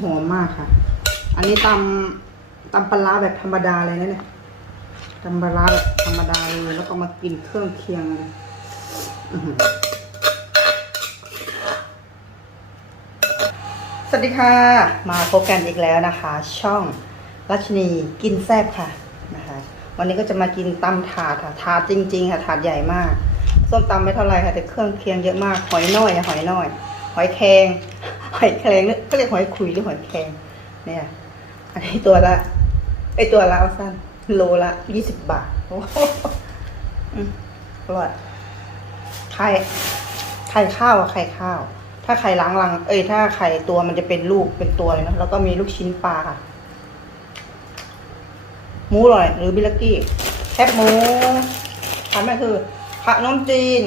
หอมมากค่ะ อันนี้ตำตำปลาแบบธรรมดาเลยนะเนี่ยตำปลาแบบธรรมดาเลยแล้วก็มากินเครื่องเคียงสวัสดีค่ะ มาพบกันอีกแล้วนะคะ ช่องรัชนีกินแซ่บค่ะนะคะ วันนี้ก็จะมากินตำถาดค่ะถาดจริง ๆ ค่ะถาดใหญ่มากส้มตำไม่เท่าไรค่ะแต่เครื่องเคียงเยอะมากหอยน้อยหอยน้อย หอยแครง หอยแครงเนี่ยก็เรียกหอยขุยหรือหอยแครงเนี่ย อันนี้ตัวละไอตัวละเอาสั้นโลละยี่สิบบาทโอ้โหอืมอร่อยไข่ไข่ข้าวอะไข่ข้าว ถ้าไข่ล้างรัง เอ้ยถ้าไข่ตัวมันจะเป็นลูกเป็นตัวเลยนะแล้วก็มีลูกชิ้นปลาค่ะหมูอร่อย หรือบิลกี้แคบหมูผัดแม่คือผัดน้ำจีน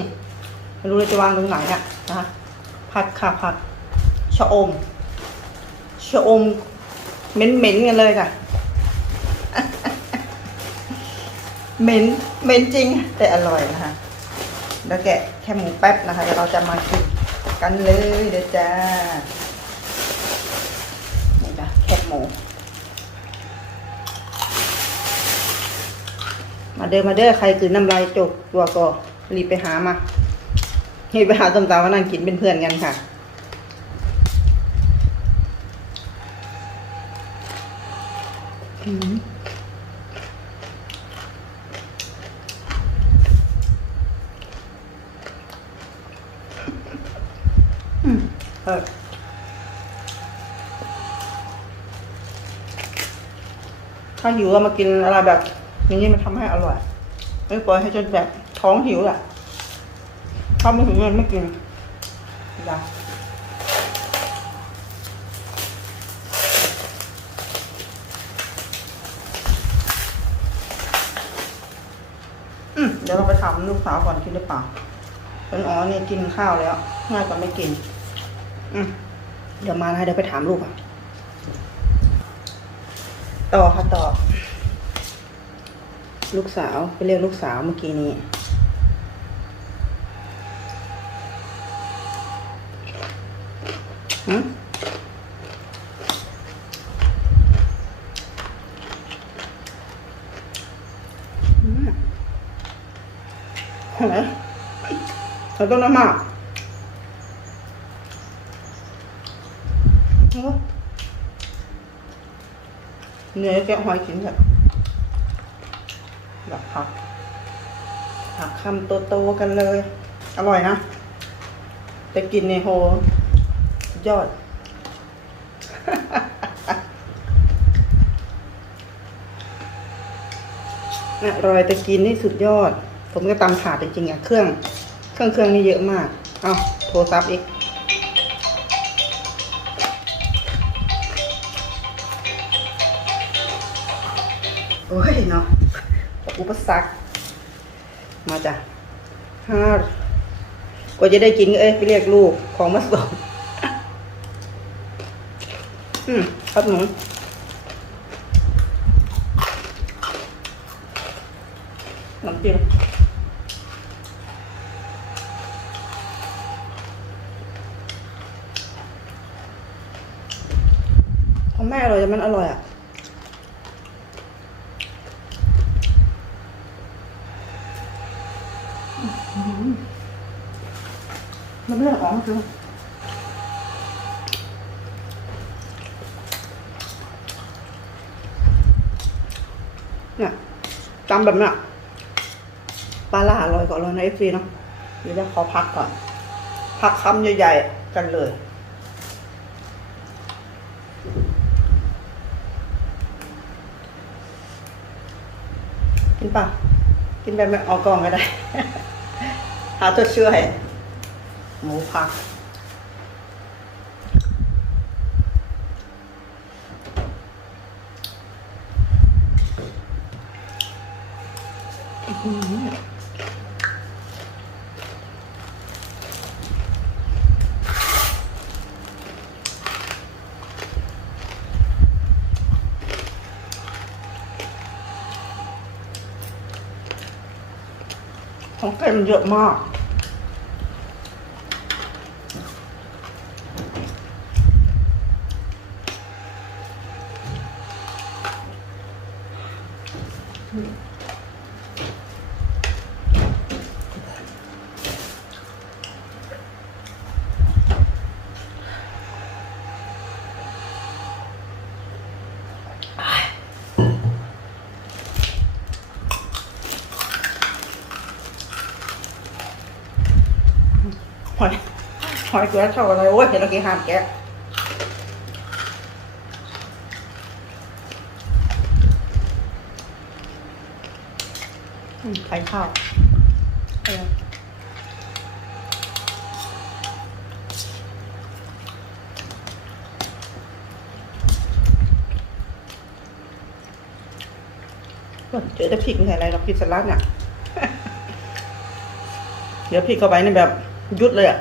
ไม่รู้เลยจะวางตรงไหนอะนะคะผัดค่ะผัด ชะอม ชะอมเหม็นๆกันเลยค่ะ เหม็นเหม็นจริง แต่อร่อยนะคะแล้วแกะแค่หมูแป๊บนะคะเดี๋ยวเราจะมากินกันเลยเดี๋ยวจ้านี่จ้ะแคบหมู มาเด้อมาเด้อใครกืนน้ำลายจกตัวก็รีบไปหามารีบไปหาต้มตำมานั่งกินเป็นเพื่อนกันค่ะ อืมอื ถ้าหิวก็มากินอะไรแบบนี้มันทำให้อร่อย ไม่ปล่อยให้จนแบบท้องหิวอะถ้าไม่ถึงเงินไม่กินจ้ะอืมเดี๋ยวเราไปถามลูกสาวก่อนกินหรือเปล่าเป็นอ๋อเนี่ยกินข้าวแล้ว ง่ายกว่าไม่กิน เดี๋ยวมานะเดี๋ยวไปถามลูกอะ ต่อค่ะต่อ ลูกสาวไปเรียกลูกสาวเมื่อกี้นี้หืมอืมเห็นไหมเราต้องน้ำหมากโอ้ เนื้อแกะหอยกินแบบแบบผักผักคำโตๆกันเลย อร่อยนะ แต่กินในโฮสุดยอด อร่อยแต่กินนี่สุดยอด ผมก็ตำถาดจริงๆอะ เครื่อง เครื่องเครื่องนี่เยอะมาก เอาโทรศัพท์อีก โอ้ยเนาะอุปสรรค มาจ้ะห้ากว่าจะได้กินเอ้ยไปเรียกลูกของมาส่งอืมครับหนูน้ำจิ้มของแม่อร่อยแต่มันอร่อยอะ มันไม่ได้ออกมาคือเนี่ยจำแบบเนี้ยปลาล่าอร่อยกว่าอร่อยในเอฟซีเนาะเดี๋ยวจะขอพักก่อน พักคำใหญ่ๆ กันเลยกินป่ะกินแบบไม่ออกกองก็ได้ หาตัวช่วย หมูผักของเต็มเยอะมาก อ หอย หอยเกลือเท่าอะไรโอ้ยเห็นเรากี่หานแกะอืมไข่ข้าวเออเฮ้ยเจอแต่พริกไม่ใช่อะไรหรอกพริกสลัดเนี่ยเดี๋ยวพริกเข้าไปในแบบยุดเลยอะ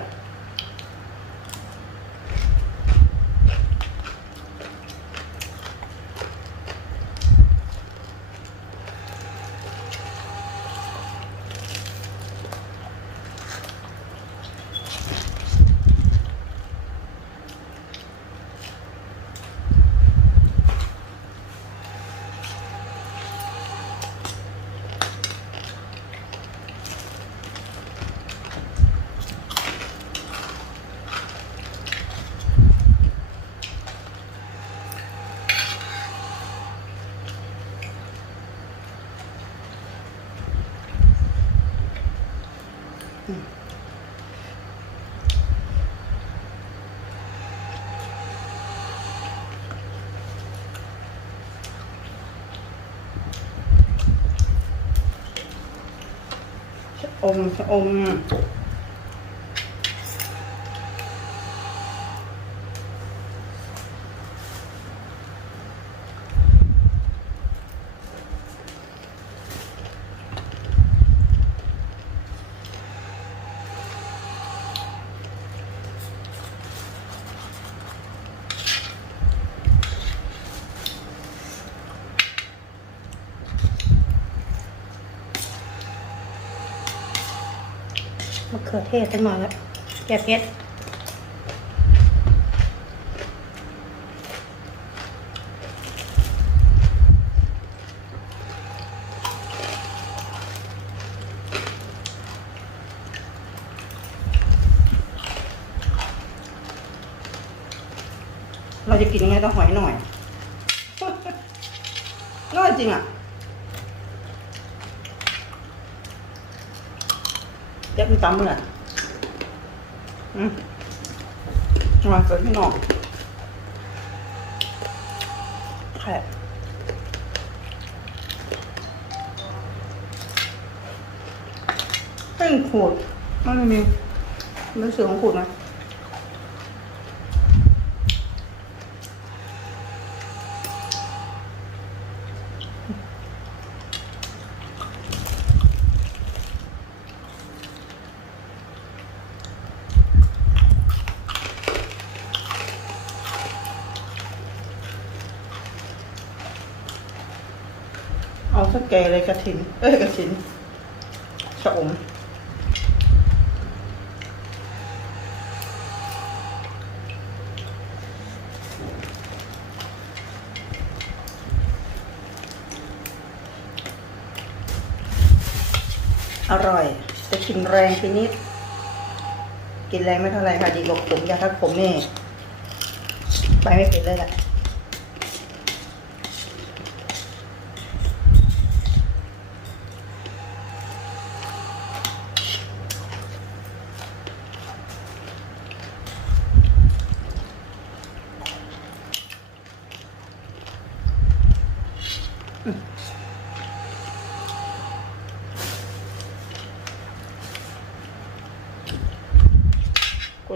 อมชะอม เขือเทศสักหน่อยครับแกเผ็ดเราจะกินยังไงต้องหอยหน่อยน้อยจริงอะ จ็บมันตำเหมือนอืมมาเกิดพี่น้องแค่เป็นขูดมันไม่มีไม่เสือของขูดนะ เอาสักแกเลยกระถิน เอ้ยกระถินชะอมอร่อย จะกินแรงไปนิด กินแรงไม่เท่าไรค่ะ ดีกว่าขมยาถ้าขมนี่ ไปไม่เป็นเลยแหละ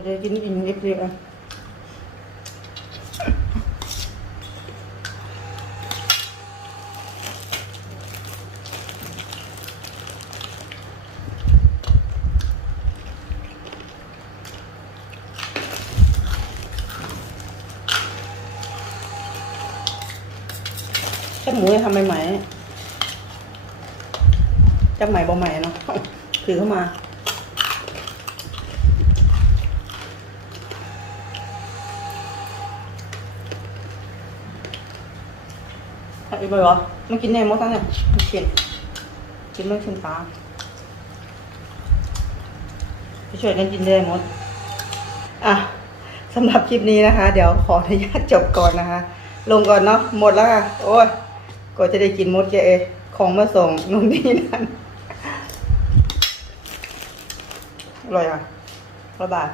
จะกินอินนิดเดียวแค่หมูทำใหม่ๆจะใหม่บ่ใหม่เนาะถือเข้ามา อีกไปวะมันกินแน่มดทั้งเนี่ยมันกินกินไม่ชินตาไปช่วยกันกินได้หมด อะสำหรับคลิปนี้นะคะ เดี๋ยวขออนุญาตจบก่อนนะคะ ลงก่อนเนาะหมดแล้วค่ะ โอ้ยก็จะได้กินมดแกเอของมาส่งนู่นนี่นั่นอร่อยอะอละบาท